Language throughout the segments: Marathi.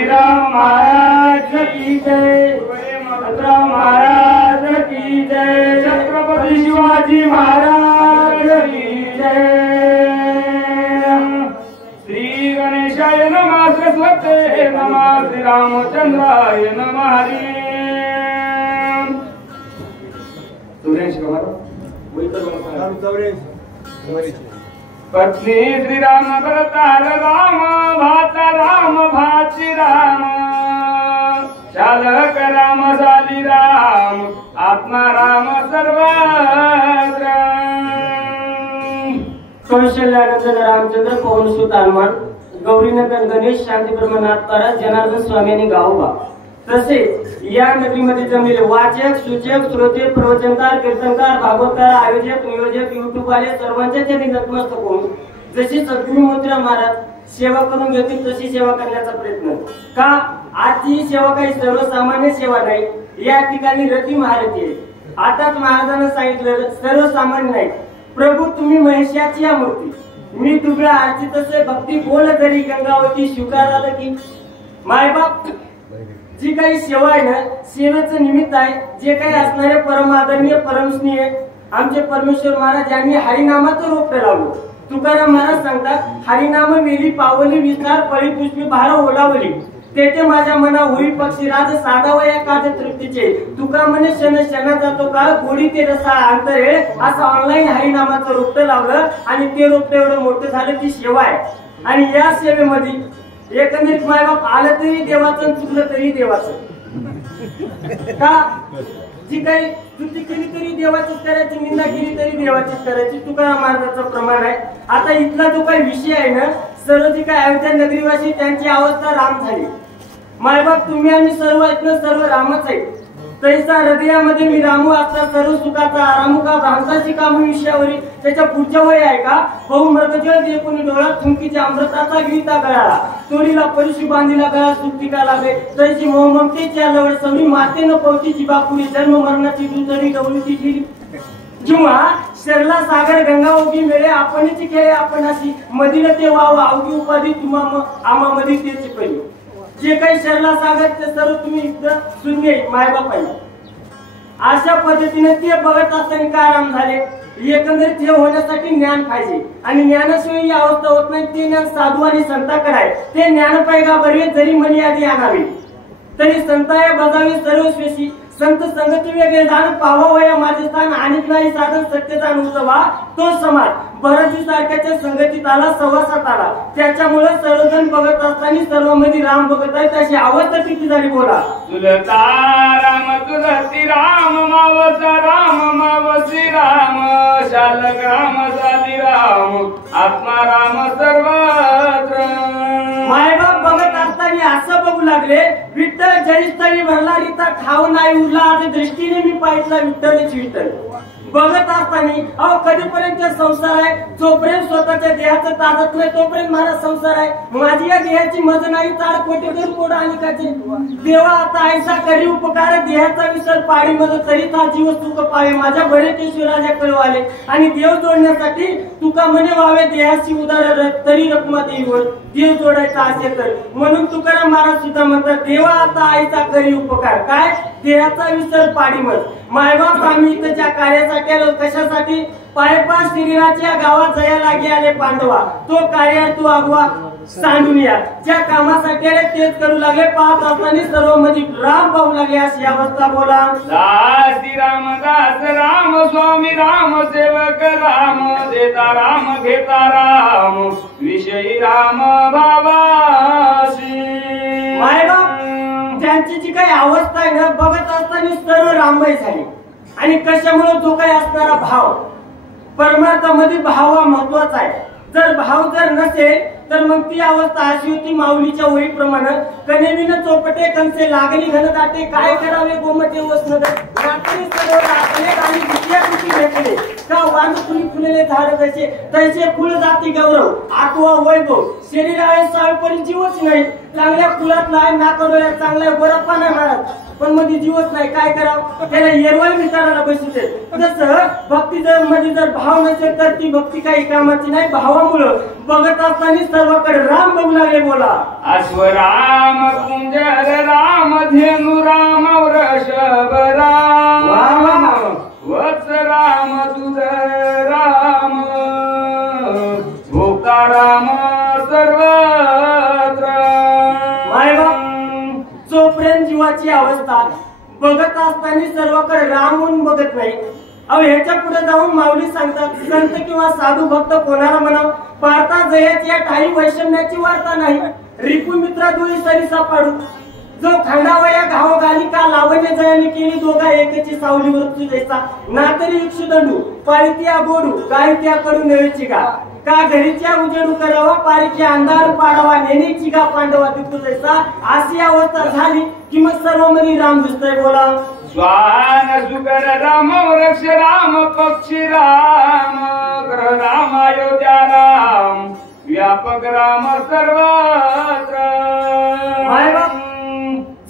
तुळशीराम महाराज की जय, तुळशीराम महाराज की जय, छत्रपती शिवाजी महाराज की जय। श्री गणेशाय नमः, सरस्वते नमः, श्री रामचंद्राय नमः। हरी पत्नी श्री राम भरतार राम, भाता राम भाची राम, चालक राम झाली राम, आत्मा राम सर्वत्र। कौशल्यानंद रामचंद्र पवन सुत हनुमान, गौरीनंदन गणेश, शांती ब्रह्मनाथ पारा, जनार्दन स्वामी गावोबा, तसेच या नगरीमध्ये जमलेले वाचक, सूचक, श्रोते, प्रवचनकार, कीर्तनकार, भागवतकार, आयोजक, नियोजक, युट्यूब वाले सर्वांच्या चरणी नतमस्तक होऊन जशी सद्गुरू मोतीराम महाराज सेवा करून घेतील तशी सेवा करण्याचा प्रयत्न। का आजची सेवा काही सर्वसामान्य सेवा नाही, या ठिकाणी रती महारथी आहे। आताच महाराजांना सांगितलं सर्वसामान्य नाही, प्रभू तुम्ही महिषाची या मूर्ती, मी तुझ्या आरती तसे भक्ती बोल तरी गंगावती स्वीकार आलं की। मायबाप जी काही सेवा आहे ना, सेवेचं निमित्त आहे जे काही असणारे परम आदरणीय परमस्नेह आमचे परमेश्वर महाराज यांनी हरिनामाचं रोप लावलं। तुकाराम महाराज सांगतात, हरिनाम वेली पावली विस्तार, पळी पुष्पी भार ओलावली, तेथे माझ्या मना होई पक्षी राज, साधावा या काज तृप्तीचे, तुका म्हणे क्षण क्षणा जातो काळ, गोडी ते रसा अंतरे, असं ऑनलाईन हरिनामाचं रोप लावलं आणि ते रोप एवढं मोठं झालं, ती सेवा आहे। आणि या सेवेमध्ये एकंदरीत मायबाप आलं तरी देवाचं, चुकलं तरी देवाचं। का जी काही स्तुती केली तरी देवाचीच करायची, निंदा केली तरी देवाचीच करायची, तुकाराम महाराजाचं प्रमाण आहे। आता इथला जो काही विषय आहे ना, सर्व जी काही अयोध्या नगरीवासी त्यांची अवस्था राम झाली। मायबाप तुम्ही आम्ही सर्व इथलं सर्व रामच आहे, तैसा हृदयामध्ये मी रामू असता, सर्व सुखाचा आरामू का, भ्रांताची कामू विषयावरी, त्याच्या पुढच्या वय आहे का, बहु मर्गजळ दे कोणी डोळा, थुंकीच्या अमृताचा गीता गळाला, तोडीला परिशी बांधीला गळा, सुट्टिका लागे, तैशी मोहममतेच्या लवड सवडी, माते न पवती जिबापुरी, जन्म मरणाची दुजडी गवळीची गेली, किंवा शरला सागर गंगा ओगी मिळे, आपणची खेळे आपण अशी, मधील ते वाव अवघी उपाधी तुम्हा आम्हा मध्ये तेच पहिली। जे काही शरला सागर ते सर्व तुम्ही इथं शून्य मायबाप आहे। अशा पद्धतीने ते बघत असताना काय आराम झाले, एकंदरीत हे होण्यासाठी ज्ञान पाहिजे आणि ज्ञानाशिवाय ही अवस्था होत नाही। ते ज्ञान साधू आणि संतांकडे आहे, ते ज्ञान पैगा बरे जरी मनी आधी आणावे, तरी संताया बजावे सर्वस्वेशी, संत संगती वेगळे जाण पाहावया माझे स्थान, आणि नाही साधन सत्यता उत्सवा, तो समाज भरती सारख्याच्या संगतीत आला, सहवासात आला, त्याच्यामुळे सर्वजण बघत असताना सर्वांमध्ये राम बघत आहेत, अशी अवस्था किती झाली बोला। तुलता राम तुलसी राम, मावसा राम मावसी राम, शालक राम झाली राम, आत्मा राम सर्वत्र। मायबाप बघत असताना असं बघू लागले, विठ्ठल जळीस्थळी भरला रीता ठाव नाही उरला, आज दृष्टीने मी पाहितला विठ्ठलच विठ्ठल। बघत असताना अहो कधीपर्यंत संसार आहे, जोपर्यंत स्वतःच्या देहाचं ताजत नाही तोपर्यंत माझा संसार आहे, माझी या देहाची मज नाही, चाड कोटेकर कोड आणि काचे देवा आता ऐसा करी उपकार, देहाचा विसर पाडी मज तरी था जीव सुख पावे, माझ्या बरे ते शिवराजा कळवाले, आणि देव जोडण्यासाठी तुका म्हणे व्हावे देहाची उदार, तरी रखमा देईवर देव जोडायचा असेल तर, म्हणून तुकाराम महाराज सुद्धा म्हणतात, देवा आता ऐसा करी उपकार, काय देहाचा विसर पाडी मज। मायबाप आम्ही इथं ज्या कार्यासाठी आलो, कशासाठी, पायपास शरीराच्या गावात जया लागे आले पांडवा, तो कार्य तू आगवा सांडून या, ज्या कामासाठी आले तेच करू लागले, पाहत असताना सर्व मध्ये राम पाहू लागले, अशी अवस्था बोला। दासी राम दास राम, स्वामी राम सेवक राम, देता राम घेता राम, विषयी राम भावासी। मायबाप त्यांची जी काही अवस्था आहे ना, बघत असताना सर्व राममय झाली, आणि कशामुळे जो काही असणारा भाव, परमार्थामध्ये भाव हा महत्वाचा आहे। जर भाव जर नसेल तर मग ती अवस्था अशी होती, माऊलीच्या ओळीप्रमाणे, कनेविन चोपटे कंसे लागली घनदाटे, काय करावे गोमटे वसनद, रात्री सर्व राखले आणि दुसऱ्या दिवशी भेटले, का वांद फुली फुलेले झाड तसे, तैसे फुल जाती गौरव, आठवा वैभव, शरीर आहे साळपरी जीवच नाही, चांगल्या फुलात नाही नाकरोया, चांगल्या गोरापा नाही महाराज, पण मध्ये जीवच नाही, काय करावं? त्याला येरवाळ विचारायला बसते. जसं भक्ती जर मध्ये जर भाव नसेल तर ती भक्ती काही कामाची नाही. भावामुळं बघत असताना सर्वांकडे राम बघू लागले. बोला अश्वराम कुंजर राम धेनु राम वृषभ राम वत्स राम तुझ राम भोक्ता राम सर्वत्र. जोपर्यंत जीवाची अवस्था बघत असताना सर्वांकडे राम म्हणून बघत नाही. अहो ह्याच्या पुढे जाऊन माऊली सांगतात संत किंवा साधू भक्त कोणाला म्हणाव पारता जयाची या ठाई वैषम्याची वार्ता नाही. रिपू मित्रा दुई सरिसा पाडू जो खंडावया घाव घाली का लावण्य जयाने केली दोघा एकेची सावली वृत्ती जैसा ना तरी इक्षुदंडू पाळीत्या गोडू काही त्या कडू नवेची का घरीच्या उजेडू करावा पारिकी अंधार पाडावा नेनेची गा पांडवा दिसतो जैसा अशी अवस्था झाली की मग सर्व मध्ये राम दिसतोय. बोला स्वान सुकर राम वृक्ष राम पक्षी राम ग्रह राम अयोध्या राम व्यापक राम सर्वत्र.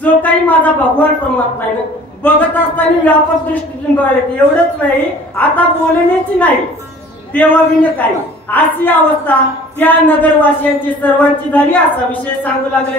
जो काही माझा भगवान परमात्मा आहे बघत असताना व्यापक दृष्टीतून बघायला एवढंच नाही आता बोलण्याची नाही देवाविने काही अशी अवस्था त्या नगरवासियांची सर्वांची झाली असा विषय सांगू लागले.